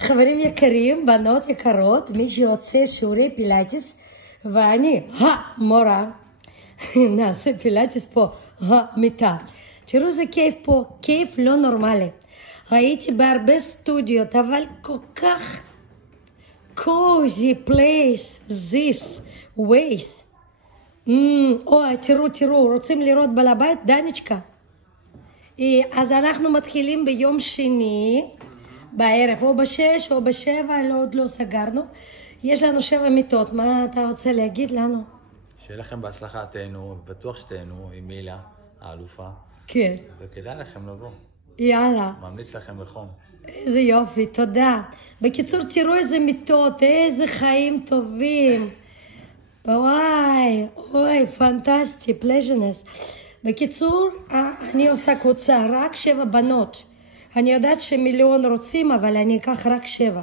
חברים יקרים, בנות יקרות, מי שרוצה שיעורי פילאטיס, ואני המורה, נעשה פילאטיס פה, המיטה. תראו איזה כיף פה, כיף לא נורמלי. הייתי בהרבה סטודיות, אבל כל כך cozy place, this ways. תראו, רוצים לראות בעל הבית? דניצ'קה. אז אנחנו מתחילים ביום שני בערב, או ב6 או ב7, עוד לא סגרנו. יש לנו 7 מיטות, מה אתה רוצה להגיד לנו? שיהיה לכם בהצלחה, תהנו, בטוח שתהנו עם מילה, האלופה. כן. וכדאי לכם לבוא. יאללה. ממליץ לכם בחום. איזה יופי, תודה. בקיצור, תראו איזה מיטות, איזה חיים טובים. וואי, אוי, פנטסטי, פלז'נס. בקיצור, אני עושה קבוצה, רק 7 בנות. אני יודעת שמיליון רוצים, אבל אני אקח רק 7.